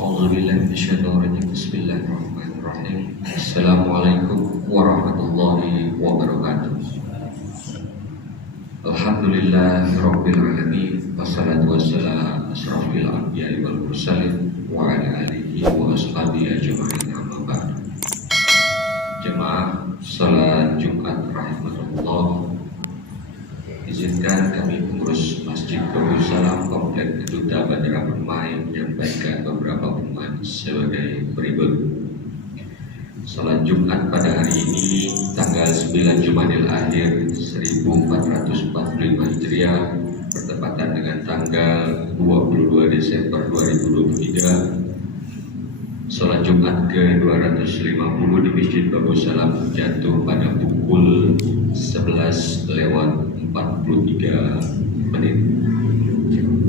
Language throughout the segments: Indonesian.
Bismillahirrahmanirrahim. Assalamualaikum warahmatullahi wabarakatuh. Alhamdulillahirabbil alamin wassalatu wassalamu asrofil anbiya'i wal mursalin wa ala alihi wa ashabihi ajma'in amma ba'du. Jemaah salat Jumat rahmatullah, izinkan kami pengurus Masjid Darussalam Komplek Duta Bandara Permai menyampaikan beberapa pengumuman sebagai berikut. Salat Jumat pada hari ini tanggal 9 Jumadil Akhir 1445 Hijriah bertepatan dengan tanggal 22 Desember 2023. Salat Jumat ke-250 di Masjid Darussalam jatuh pada pukul 11:43.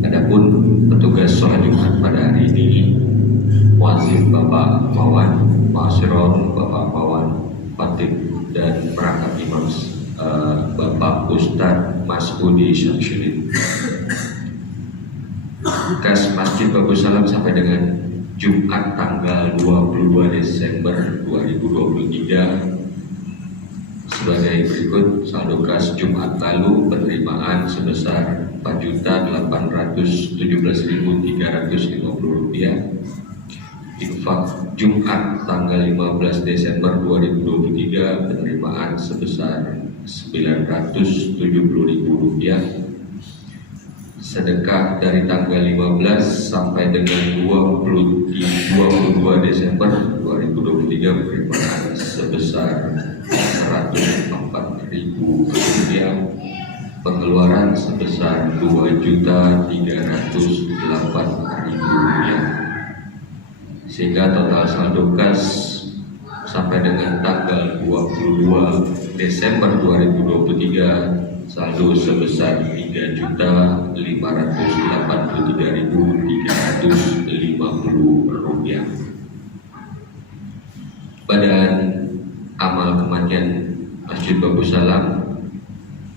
Adapun petugas sholat Jumat pada hari ini, wazir Bapak Pawan Ma'asyiron, Bapak Pawan Fatih, dan perangkat imam Bapak Ustadz Mas'udi Syamsuddin. Kas Masjid Darussalam sampai dengan Jumat tanggal 22 Desember 2023 sebagai berikut. Saldo kas Jumat lalu penerimaan sebesar Rp4.817.350. Infak Jumat tanggal 15 Desember 2023 penerimaan sebesar Rp970.000. Sedekah dari tanggal 15 sampai dengan 22 Desember 2023 penerimaan sebesar Rp104.000. Pengeluaran sebesar Rp2.308.000, sehingga total saldo kas sampai dengan tanggal 22 Desember 2023 saldo sebesar Rp3.883.350. Badan Amal Kematian Masjid Darussalam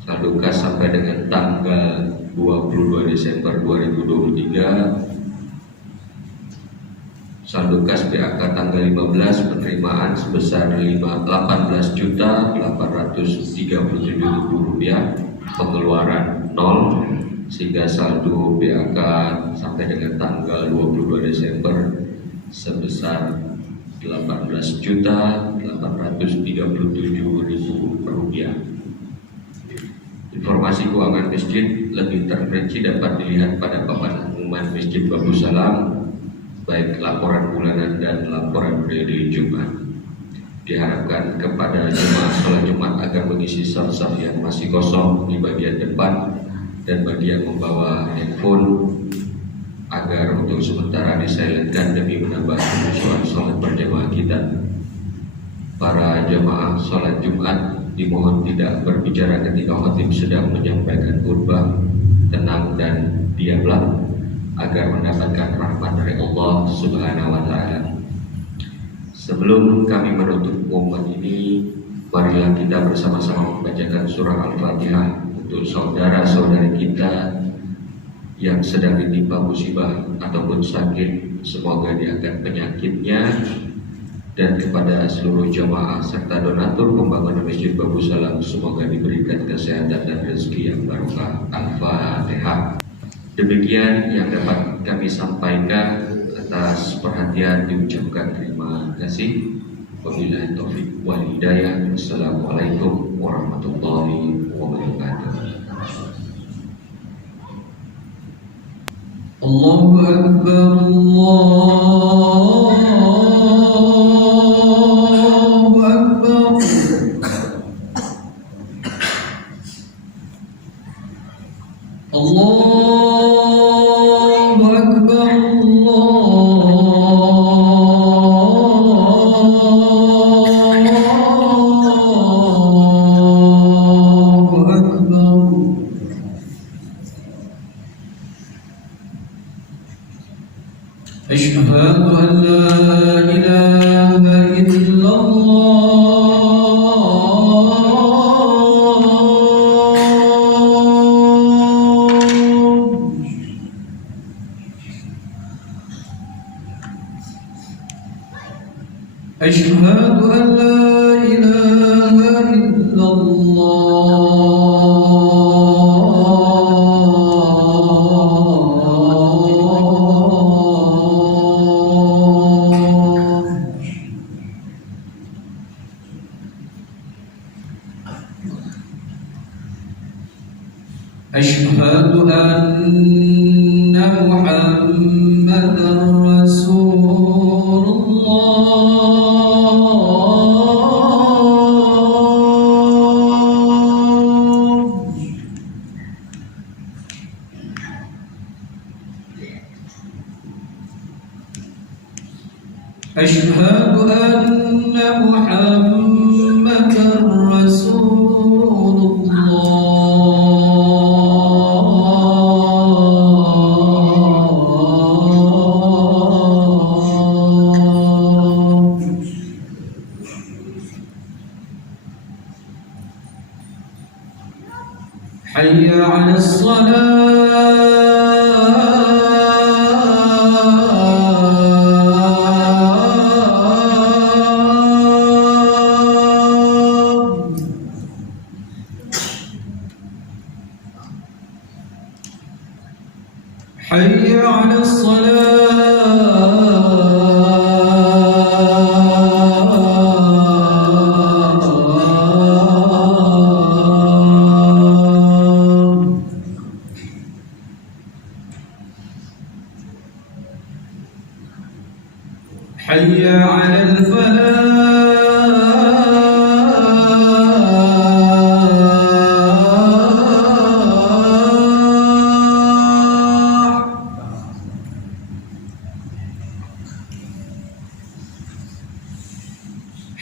saldo kas sampai dengan tanggal 22 Desember 2023, saldo kas PAK tanggal 15 penerimaan sebesar Rp18.837.000, pengeluaran 0, sehingga saldo PAK sampai dengan tanggal 22 Desember sebesar Rp18.837.000. Informasi keuangan masjid lebih terperinci dapat dilihat pada papan pengumuman Masjid Darussalam, baik laporan bulanan dan laporan periode Jumat. Diharapkan kepada jemaah sholat Jumat agar mengisi saf-saf yang masih kosong di bagian depan, dan bagi yang membawa handphone agar untuk sementara disilentkan demi menambah khusyuan sholat berjamaah kita. Para jemaah sholat Jumat dimohon tidak berbicara ketika khatib sedang menyampaikan khutbah. Tenang dan diamlah agar mendapatkan rahmat dari Allah Subhanahu wa Ta'ala. Sebelum kami menutup momen ini, marilah kita bersama-sama membacakan surah Al-Fatihah untuk saudara-saudari kita yang sedang ditimpa musibah ataupun sakit, semoga diangkat penyakitnya. Dan kepada seluruh jamaah serta donatur pembangunan Masjid Darussalam, semoga diberikan kesehatan dan rezeki yang barokah. Al-Fatihah. Demikian yang dapat kami sampaikan. Atas perhatian diucapkan terima kasih. Wabillahi taufiq wal hidayah. Wassalamualaikum warahmatullahi wabarakatuh. Allahu Akbar, Allahu Akbar. Allahu Akbar, Allahu Akbar. Asyhadu an la ilaha illallah. أشهد أن لا إله إلا الله. أشهد أن محمدا رسول الله. أشهد أن محمدا رسول الله. حي على الصلاة. حي على الصلاة. حي على الفلاح.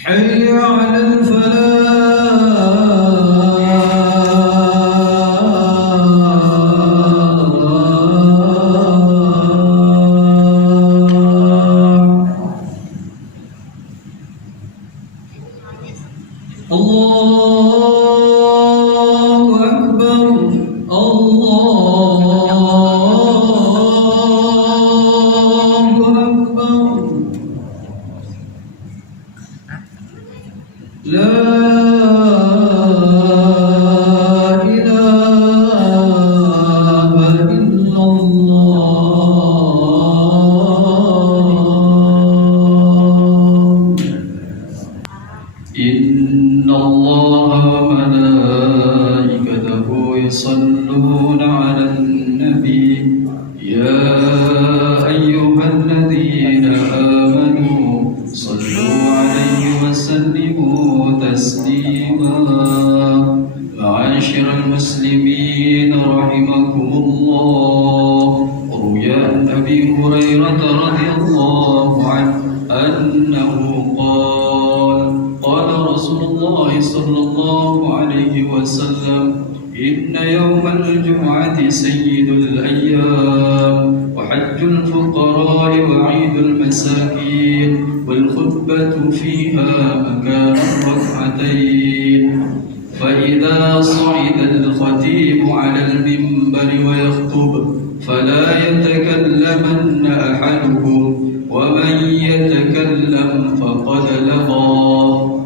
حي على الفلاح. الله أكبر. الله أكبر. لا إله إلا الله. إن الله وملائكته يصلون على النبي يا أيها الذين آمنوا صلوا عليه وسلموا تسليما. معاشر المسلمين رحمكم الله، روي عن أبي هريرة رضي الله عنه أنه قال رسول الله صلى الله عليه وسلم: إن يوم الجمعة سيد الأيام، وحج الفقراء وعيد المساكين، والخطبة فيها مكان الركعتين. فإذا صعد الخطيب على المنبر ويخطب فلا يتكلمن أحدكم، ومن يتكلم فقد لغى،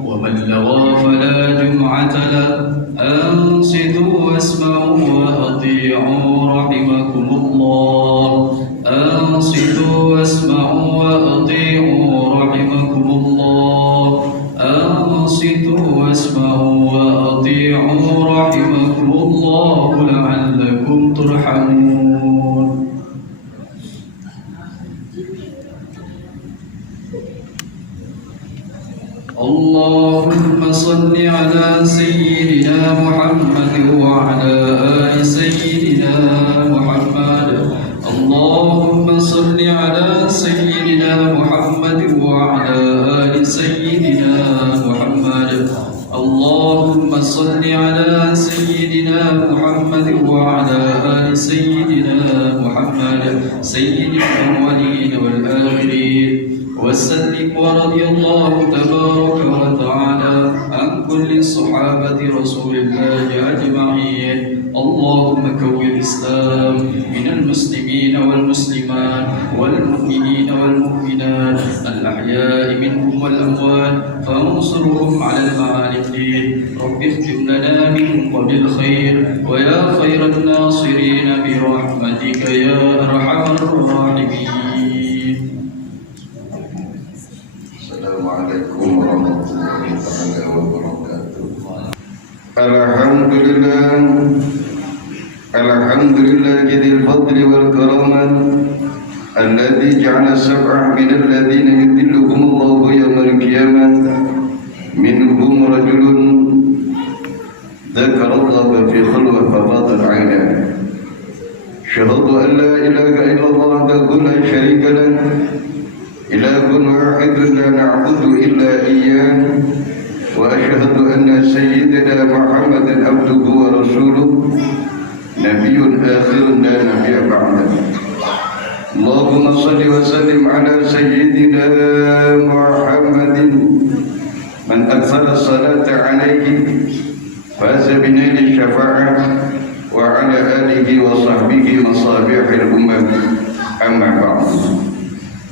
ومن لغى فلا جمعة له. أنصتوا واسمعوا وأطيعوا رحمكم الله. أنصتوا واسمعوا وأطيعوا رحمكم الله. أنصتوا واسمعوا وأطيعوا رحمكم الله لعلكم ترحمون. اللهم صل على سيدنا محمد وعلى آل سيدنا محمد. اللهم صل على سيدنا محمد وعلى آل سيدنا محمد. اللهم صل على سيدنا محمد وعلى آل سيدنا محمد سيد الأولين والآخرين وسلم. ورضي الله تبارك وتعالى عن كل صحابة رسول الله أجمعين. اللهم كون الإسلام من المسلمين والمسلمات والمؤمنين والمؤمنات الأحياء منهم والأموات فانصرهم على المعالي الدين. رب اختم لنا منهم وبالخير ويا خير الناصرين برحمتك يا أرحم الراحمين. السلام عليكم ورحمة الله وبركاته. الحمد لله ذي الفضل والكرامة الذي جعل السبع من الذين يذلهم الله يوم القيامة منهم رجل ذكر الله في خلوة ففاضت عيناه. شهدت أن لا إله إلا الله وحده لا شريك له إله واحد لا نعبد إلا إياه وأشهد أن سيدنا محمدا عبده ورسوله نبي آخر لا نبي بعده. اللهم صل وسلم على سيدنا محمد من أكثر الصلاة عليه فاز بنيل الشفاعة وعلى آله وصحبه مصابيح الأمة. أما بعد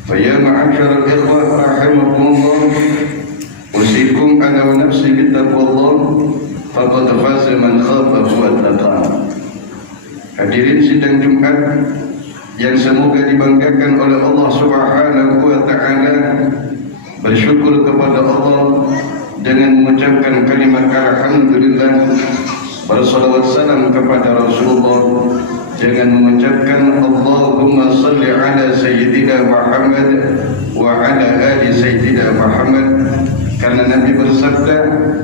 فيا معاشر الإخوة رحمكم الله أوصيكم أنا ونفسي بتقوى الله فقد فاز من خافه واتقى. Hadirin sidang Jumat yang semoga dibanggakan oleh Allah Subhanahu wa taala, bersyukur kepada Allah dengan mengucapkan kalimat alhamdulillah, bersalawat salam kepada Rasulullah dengan mengucapkan Allahumma salli ala sayyidina Muhammad wa ala ali sayyidina Muhammad, karena Nabi bersabda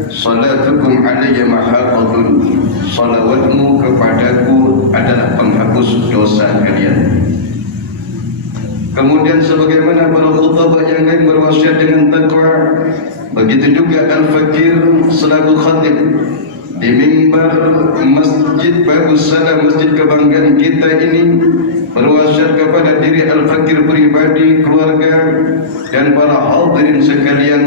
salatukum alayya mahaqatun, salawatmu kepadaku adalah penghapus dosa kalian. Kemudian sebagaimana para khutbah yang lain berwasiat dengan takwa, begitu juga Al-Fakir selaku khatib di mimbar Masjid Babus Salam, masjid kebanggaan kita ini, berwasiat kepada diri Al-Fakir pribadi, keluarga dan para hadirin sekalian,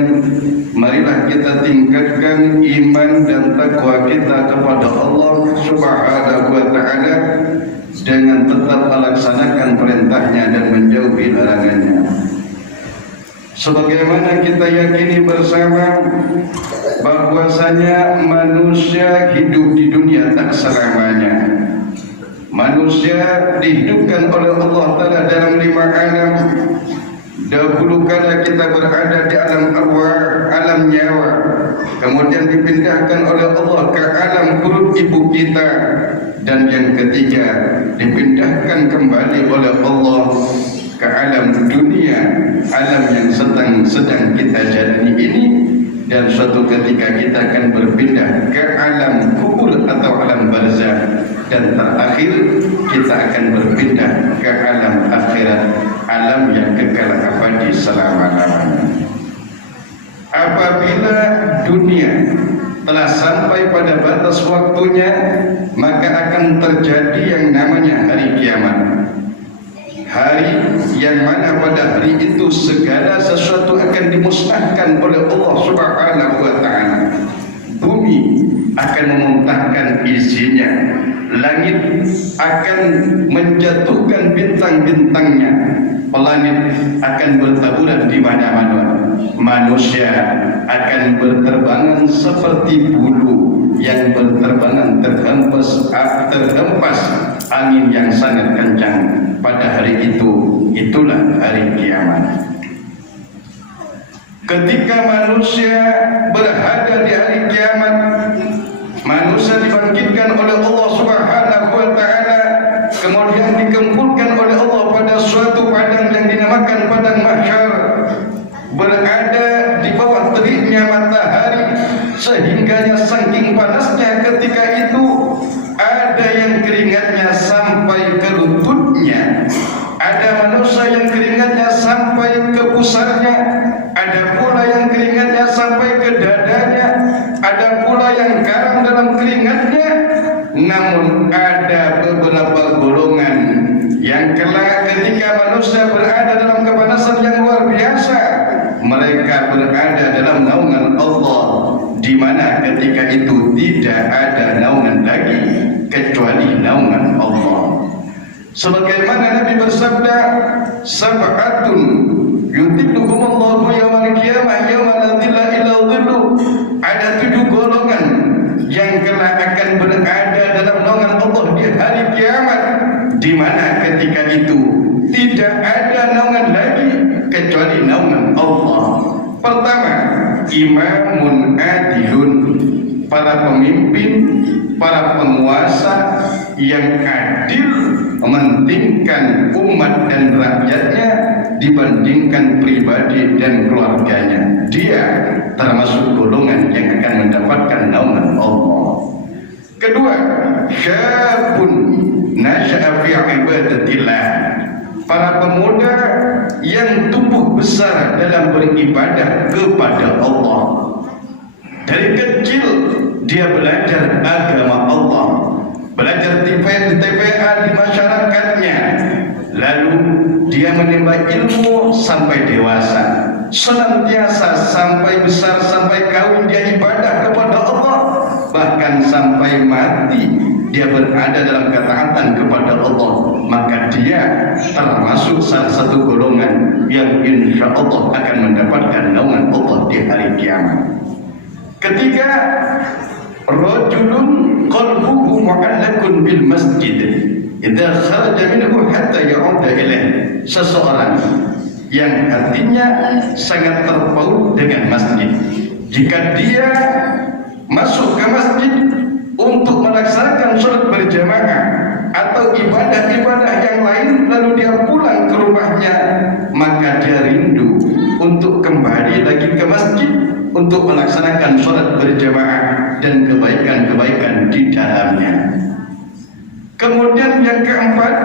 marilah kita tingkatkan iman dan takwa kita kepada Allah Subhanahu wa taala dengan tetap melaksanakan perintahnya dan menjauhi larangannya. Sebagaimana kita yakini bersama bahwasanya manusia hidup di dunia tak selamanya. Manusia dihidupkan oleh Allah Ta'ala dalam 5 alam. Dahulu kala kita berada di alam arwah, alam nyawa, kemudian dipindahkan oleh Allah ke alam perut ibu kita, dan yang ketiga dipindahkan kembali oleh Allah ke alam dunia, alam yang sedang kita jalani ini, dan suatu ketika kita akan berpindah ke alam kubur atau alam barzah, dan terakhir kita akan berpindah ke alam akhirat, alam yang kekal abadi selama-lamanya. Apabila dunia telah sampai pada batas waktunya, maka akan terjadi yang namanya hari kiamat. Hari yang mana pada hari itu segala sesuatu akan dimusnahkan oleh Allah Subhanahu wa taala. Bumi akan memuntahkan isinya, langit akan menjatuhkan bintang-bintangnya, planet akan bertaburan di mana-mana, manusia akan berterbangan seperti bulu yang berterbangan terhempas angin yang sangat kencang pada hari itu. Itulah hari kiamat. Ketika manusia berada di hari kiamat, manusia dibangkitkan oleh Allah Subhanahu wa taala, kemudian dikumpulkan oleh Allah pada suatu padang yang dinamakan padang mahsyar, berada di bawah teriknya matahari, sehingganya saking panasnya ketika itu ada yang keringatnya sampai ke lututnya, ada manusia yang keringatnya sampai ke pusarnya, ada pula yang keringatnya sampai ke dadanya, ada pula yang karam dalam keringatnya. Namun ada beberapa golongan yang kelak ketika manusia berada dalam kepanasan yang luar biasa, mereka berada dalam naungan Allah, di mana ketika itu tidak ada naungan lagi kecuali naungan Allah. Sebagaimana Nabi bersabda, sab'atun yudhilluhumullahu yawmal qiyamah yawma la dhilla illa dhillu. Ada 7 golongan yang kelak akan berada dalam naungan Allah di hari kiamat, di mana ketika itu tidak ada naungan lagi kecuali naungan Allah. Pertama, imamun adilun, para pemimpin, para penguasa yang adil mementingkan umat dan rakyatnya dibandingkan pribadi dan keluarganya. Dia termasuk golongan yang akan mendapatkan naungan Allah. Kedua, syabun nasya'a fi ibadatillah, para pemuda yang tumbuh besar dalam beribadah kepada Allah. Dari kecil dia belajar agama Allah, belajar TPA di masyarakatnya, lalu dia menimba ilmu sampai dewasa, senantiasa sampai besar, sampai kawin dia ibadah kepada Allah, bahkan sampai mati dia berada dalam ketaatan kepada Allah. Maka dia termasuk salah satu golongan yang insya Allah akan mendapatkan naungan Allah di hari kiamat. Ketiga, rajulun qalbuhu mu'allaqun bil masjid idza kharaja minhu hatta ya'uda ilaih, seseorang yang hatinya sangat terpaut dengan masjid. Jika dia masuk ke masjid untuk melaksanakan sholat berjamaah atau ibadah-ibadah yang lain, lalu dia pulang ke rumahnya, maka dia rindu untuk kembali lagi ke masjid untuk melaksanakan sholat berjamaah dan kebaikan-kebaikan di dalamnya. Kemudian yang keempat,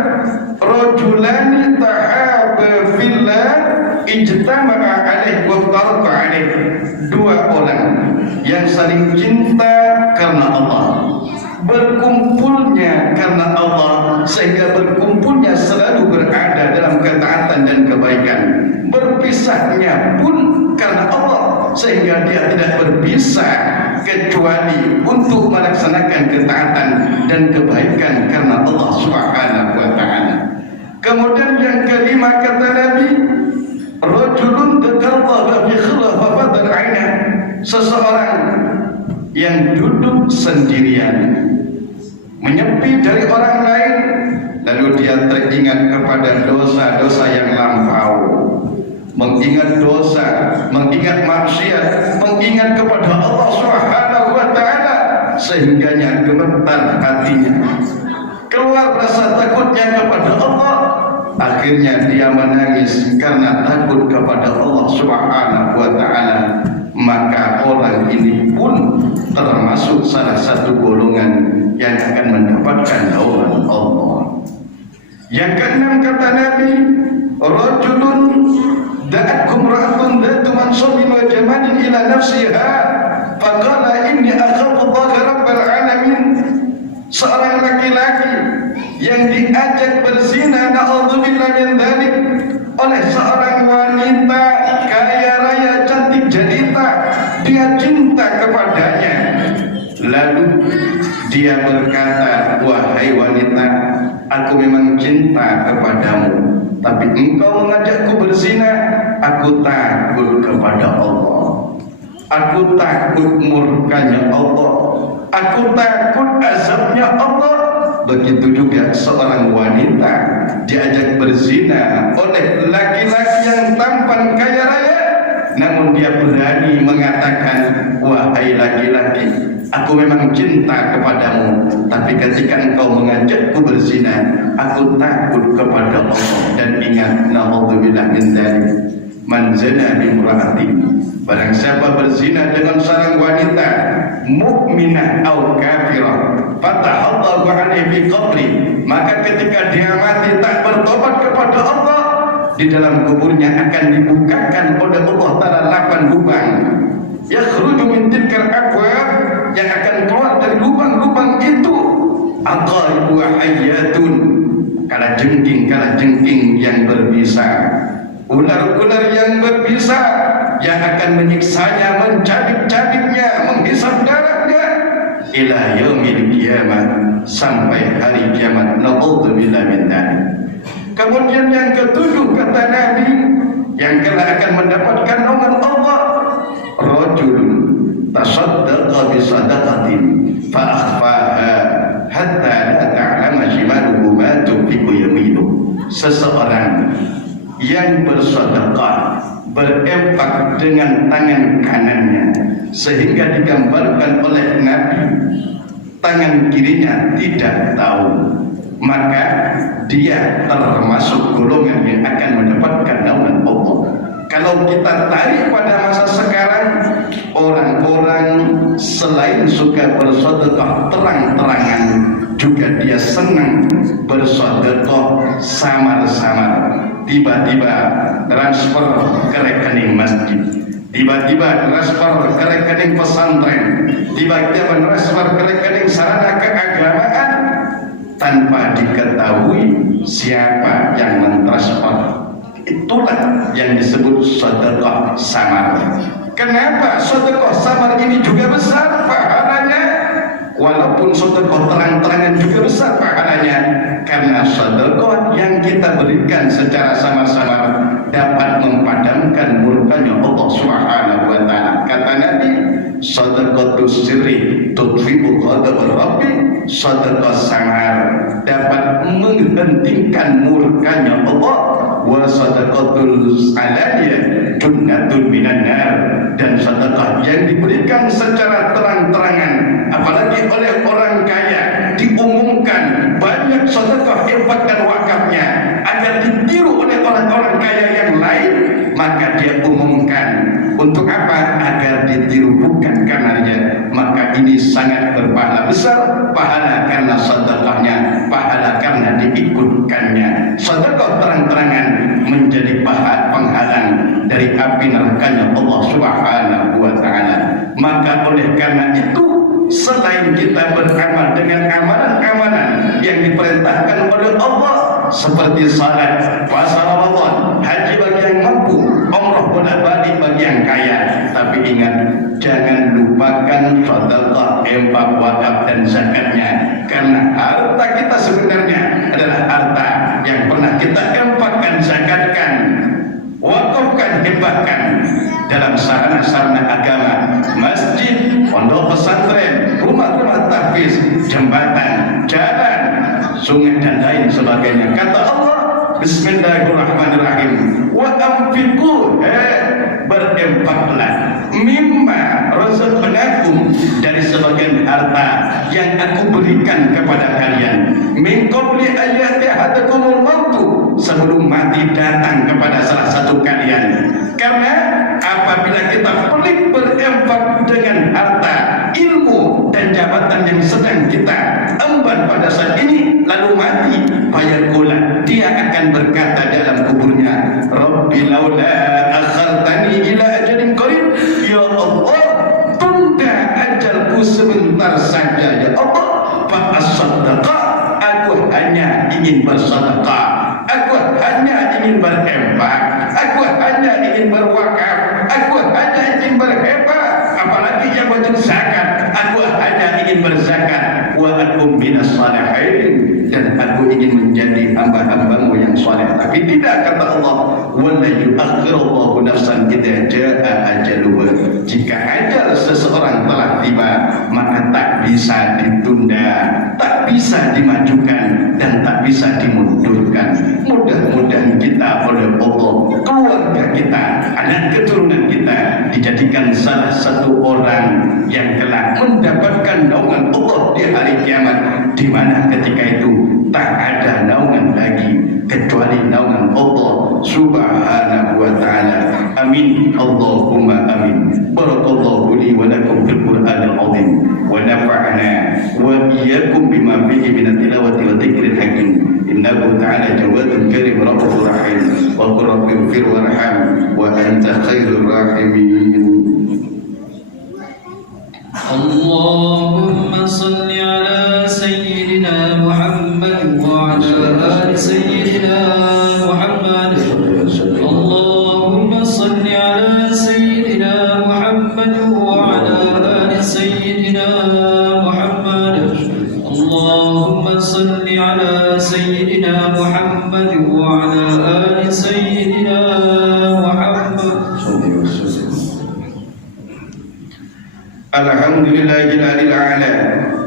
rajulani tahaba fillah ijtama'a alaihi wa farqa alaihi, 2 orang yang saling cinta karena Allah, berkumpulnya karena Allah, sehingga berkumpulnya selalu berada dalam ketaatan dan kebaikan, berpisahnya pun karena Allah, sehingga dia tidak berpisah kecuali untuk melaksanakan ketaatan dan kebaikan karena Allah Subhanahu wa ta'ala. Kemudian yang kelima kata Nabi, rajulun dzakarallaha fi khilafatan 'ainah, seseorang yang duduk sendirian, menyepi dari orang lain, lalu dia teringat kepada dosa-dosa yang lampau, mengingat dosa, mengingat maksiat, mengingat kepada Allah Subhanahu wa ta'ala, sehingganya gemetar hatinya, keluar rasa takutnya kepada Allah. Akhirnya dia menangis karena takut kepada Allah Subhanahu wa ta'ala. Maka orang ini pun termasuk salah satu golongan yang akan mendapatkan naungan Allah. Yang keenam kata Nabi, rajulun da'atkum ra'atun dhatu mansabin wa jamalin ila nafsiha faqala inni akhafu Allah rabbal alamin, seorang laki-laki yang diajak berzina, na'udzubillah min dzalik, oleh seorang wanita kaya raya cantik jelita, dia cinta kepadanya, lalu dia berkata, wahai wanita, aku memang cinta kepadamu, tapi engkau mengajakku berzina, aku takut kepada Allah, aku takut murkanya Allah, aku takut azabnya Allah. Begitu juga seorang wanita diajak berzina oleh laki-laki yang tampan kaya raya, namun dia berani mengatakan, wahai laki-laki, aku memang cinta kepadamu, tapi ketika engkau mengajakku berzina, aku takut kepada Allah. Dan ingat, na'udzubillah min dzalik, man zina bi imra'atin, barang siapa berzina dengan seorang wanita mukminah atau kafirah, fatahallahu alaihi fi qabri, maka ketika dia mati tak bertobat kepada Allah, di dalam kuburnya akan dibukakan oleh Allah Ta'ala 8 lubang, yakhruju min tilkal abwab, yang akan keluar dari lubang-lubang itu aqaribu hayyatun, kalajengking yang berbisa, ular-ular yang berbisa yang akan menyiksanya, mencabik-cabiknya, menghisap darahnya, ila yaumil qiyamah, sampai hari kiamat. Na'udzubillah min dzalik. Kemudian yang ketujuh kata Nabi, yang kelak akan mendapatkan naungan Allah, rajulun tasaddaqa bi sadaqatin fa akhfaha hatta la ta'lama shimaluhu ma tunfiqu yaminuhu. Seseorang yang bersedekah, berinfak dengan tangan kanannya, sehingga digambarkan oleh Nabi tangan kirinya tidak tahu, maka dia termasuk golongan yang akan mendapatkan naungan Allah. Kalau kita tarik pada masa sekarang, orang-orang selain suka bersedekah terang-terangan, juga dia senang bersedekah samar-samar. Tiba-tiba transfer ke rekening masjid, tiba-tiba transfer ke rekening pesantren, tiba-tiba transfer ke rekening sarana keagamaan, tanpa diketahui siapa yang mentransfer. Itulah yang disebut sedekah samar. Kenapa sedekah samar ini juga besar pahalanya? Walaupun sedekah terang-terangan juga besar pahalanya, karena sedekah yang kita berikan secara samar-samar dapat memadamkan murkanya Allah Subhanahu wa taala. Kata Nabi, sedekatus sirri tudfi'u ghadab rabbi. Sedekah samar dapat menghentikan murkanya Allah. Wa sadaqatul alaniyah junnatun minan nar. Dan sedekah yang diberikan secara terang-terangan, apalagi oleh orang kaya, diumumkan banyak sedekah infak dan wakafnya agar ditiru oleh orang-orang kaya yang lain, maka dia umumkan. Untuk apa? Agar ditiru, bukan karena dia. Maka ini sangat berpahala besar, pahala karena sedekahnya, pahala karena diikutkannya. Sedekah terang-terangan menjadi penghalang dari api nerakanya Allah Subhanahu wa taala. Maka oleh karena itu, selain kita beramal dengan amalan-amalan yang diperintahkan oleh Allah, seperti salat, puasa Ramadan, haji bagi yang mampu, umrah bolak-balik bagi yang kaya. Tapi ingat, jangan lupakan sedekah, infak, wakaf dan zakatnya. Karena harta kita sebenarnya adalah harta yang pernah kita infakkan, zakatkan, wakafkan, hibahkan dalam sarana-sarana agama, masjid, pondok pesantren, rumah-rumah tahfiz, jembatan, jalan, sungai dan lain sebagainya. Kata Allah, Bismillahirrahmanirrahim, wa anfiqu, berinfaklah, mimma razaqnakum, dari sebagian harta yang aku berikan kepada kalian, min qabli ayati ahadakumul mautu, sebelum mati datang kepada salah satu kalian. Karena apabila kita pelit berinfak dengan harta, ilmu dan jabatan yang sedang kita emban pada saat ini, lalu mati, fayaqula, dia akan berkata dalam kuburnya, Rabbi laula akhartani ila ajalin qarib, ya Allah, tunda ajalku sebentar saja ya Allah, fa as-sadaqah, aku hanya ingin bersedekah, aku hanya ingin berinfak, aku hanya ingin berwakaf, aku hanya ingin berhebat, apalagi yang wajib zakat, aku hanya ingin berzakat, wa akum minas salihin, dan aku ingin menjadi hamba-hambamu yang saleh. Tapi tidak, kata Allah, wala yu'akhirullahu nafsan idza jaa ajaluha, jika ajal seseorang telah tiba, maka tak bisa ditunda, tak bisa dimajukan, dan tak bisa dimundurkan. Mudah-mudahan kita oleh Allah, keluarga kita, anak keturunan kita dijadikan salah satu orang yang kelak mendapatkan naungan Allah di hari kiamat, di mana ketika itu tak ada naungan lagi kecuali naungan Allah Subhanahu wa taala. Amin, Allahumma amin. Barakallahu li wa lakum fil Qur'anil azim, wa nafa'ana wa iyyakum bima fihi min at-tilawati wa dzikril hakim. Innahu ta'ala jawadun karim rabbur rahim, wa qur rabbighfir warham wa anta khairur rahimin. Allahumma salli ala sayyidina Muhammad wa ala ali sayyidina Muhammad. Allahumma salli ala sayyidina Muhammad wa ala ali sayyidina Muhammad. محمد. Alhamdulillahil a'la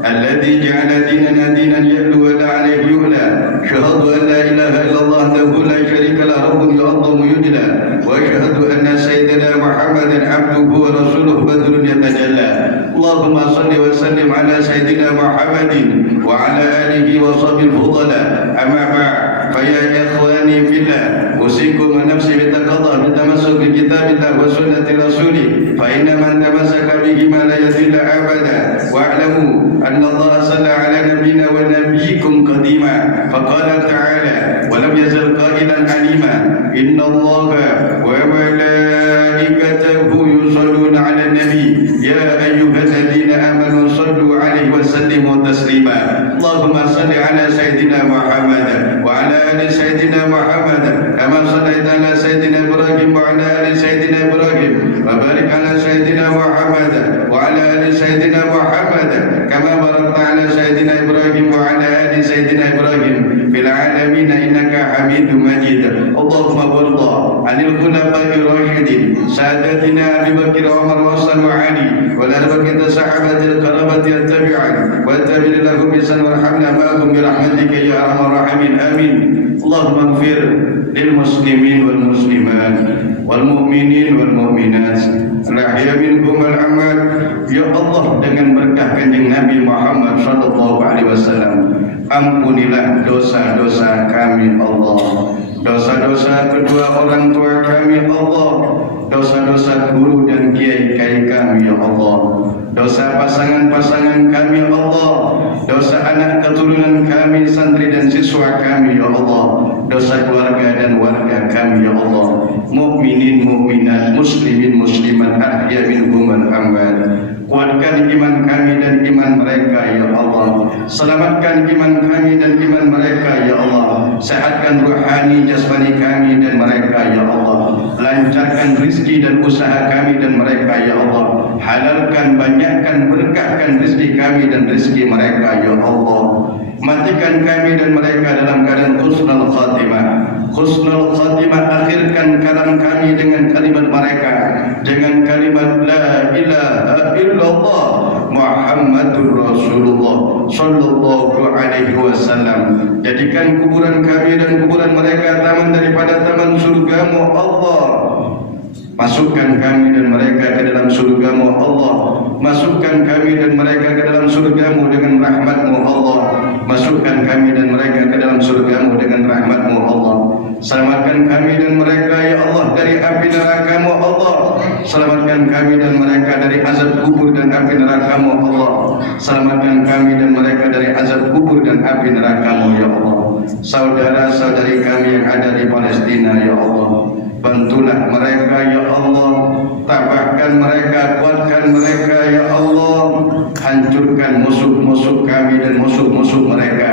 alladzi ja'ala dinana dinan ya'lu wa la 'alayhi yu'la. Syahadu an la ilaha illallah wahdahu la syarika lahu rabbun yu'azzamu yudla. Wa asyhadu anna sayyidina Muhammadan 'abduhu wa rasuluhu badrun yatajalla. Allahumma salli wa sallim ala sayyidina Muhammadin wa ala alihi wa sahbihi fudala. Amma ba'd, fa ya ikhwani fillah, usikum wa nafsi bitaqallah bitamassuk bi kitabillah wa sunnati rasulih, fa inna man tamassaka bihi ma la yadilla abada. Wa'lamu anna Allah salla ala nabiyyina wa nabiyyikum qadima, fa qala ta'ala wa lam yazal qailan alima, inna Allah wa malaikatahu yusalluna ala nabi ya ayyuhalladzina amanu sallu alaihi wa sallimu taslima. Allahumma salli ala sayyidina Muhammad wa ala ali sayyidina Muhammad kama sallaita ala sayyidina Ibrahim wa ala ali sayyidina Ibrahim wa barik ala sayyidina Muhammad wa ala ali sayyidina Muhammad kama barakta ala sayyidina Ibrahim wa ala ali sayyidina Ibrahim fil alamin innaka Hamidum Majid. Allahumma warda 'anil khulafa'ir rasyidin sadatina Abi Bakr wa Umar wa Utsman wa Ali wa la baqiyat sahabatil qarabati at-tabi'in wa tabi'in lahum bi ihsan warhamna ma'ahum bi rahmatika ya arhamar rahimin. Amin. Allahumma ighfir lil muslimin wal muslimat wal mu'minin wal mu'minat al-ahya minhum wal amwat. Ya Allah, dengan berkah kanjeng Nabi Muhammad sallallahu alaihi wasallam, ampunilah dosa-dosa kami Allah, dosa-dosa kedua orang tua kami Allah, dosa-dosa guru dan kiai-kiai kami ya Allah, dosa pasangan-pasangan kami Allah, dosa anak keturunan kami, santri dan siswa kami ya Allah, dosa keluarga dan warga kami ya Allah, mukminin mukminat, muslimin muslimat, ahya minhum wal amwat. Kuatkan iman kami dan iman mereka ya Allah, selamatkan iman kami dan iman mereka ya Allah, sehatkan rohani jasmani kami dan mereka ya Allah, lancarkan rizki dan usaha kami dan mereka ya Allah, halalkan, banyakkan, berkahkan rizki kami dan rizki mereka ya Allah. Matikan kami dan mereka dalam keadaan husnul khatimah. Husnul khatimah, akhirkan kalam kami dengan kalimat mereka, dengan kalimat la ilaha illallah Muhammadur Rasulullah sallallahu alaihi wasallam. Jadikan kuburan kami dan kuburan mereka taman daripada taman surgamu Allah. Masukkan kami dan mereka ke dalam surgamu Allah. Masukkan kami dan mereka ke dalam surgamu dengan rahmatmu Allah. Masukkan kami dan mereka ke dalam surgamu dengan rahmatmu Allah. Selamatkan kami dan mereka ya Allah dari api nerakamu Allah. Selamatkan kami dan mereka dari azab kubur dan api nerakamu Allah. Selamatkan kami dan mereka dari azab kubur dan api nerakamu ya Allah. Saudara-saudari kami yang ada di Palestina ya Allah, bantulah mereka ya Allah, tabahkan mereka, kuatkan mereka ya Allah, hancurkan musuh-musuh kami dan musuh-musuh mereka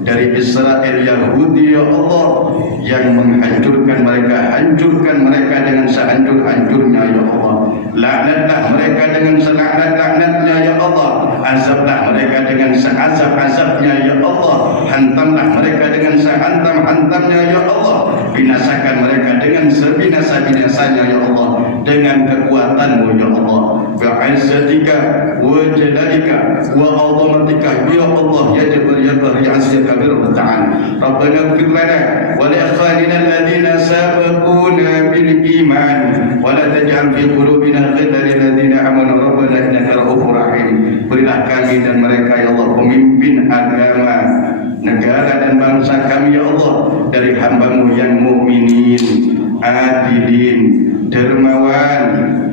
dari Israel Yahudi ya Allah yang menghancurkan mereka, hancurkan mereka dengan sehancur-hancurnya ya Allah. Laknatlah mereka dengan selaknat-laknatnya ya Allah. Azablah mereka dengan seazab-azabnya ya Allah. Hantamlah mereka dengan sehantam-hantamnya ya Allah. Binasakan mereka dengan sebinasa-binasanya ya Allah, dengan kekuatanmu ya Allah. Bi'izzatika wa jalalika wa 'azamatika ya Allah ya Jabbar ya Qahhar ya 'Aziz ya Kabir wa Ta'ala. Rabbana ighfir lana wa li ikhwanina alladhina sabaquna bil iman wa la taj'al fi qulubina ghillan lil ladzina amanu rabbana innaka ra'ufur rahim. Berilah kami dan mereka ya Allah pemimpin agama, negara dan bangsa kami ya Allah dari hamba-Mu yang mukminin, adilin, dermawan,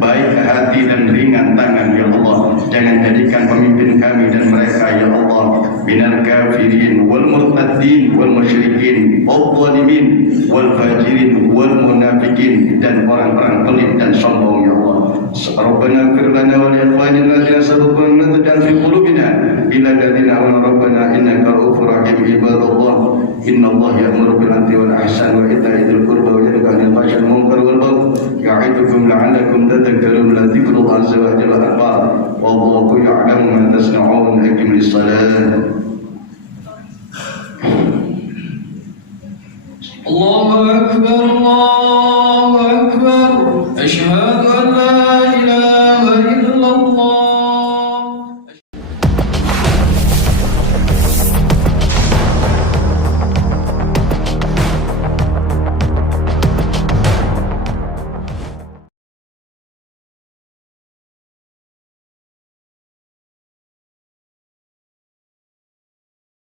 baik hati dan ringan tangan ya Allah. Jangan jadikan pemimpin kami dan mereka ya Allah minal kafirin wal murtaddin wal musyrikin wal zalimin wal fajirin wal munafikin dan orang-orang pelit dan sombong ya Allah. Rabbana ighfir lana wa li ikhwanina alladhina sabaquna bil fi qulubina illa alladhina amanu rabbana innaka ra'ufur rahim. Ibadallah, innallaha ya'muru bil 'adli wal ihsani wa ita'i dzil qurba wa yanha 'anil fahsya'i wal munkari wal baghi ya'idukum la'allakum tadhakkarun. La dzikrullah azza wa jalla akbar wallahu ya'lamu ma tasna'un. Aqim lis-salah. Allahu akbar, Allah أشهد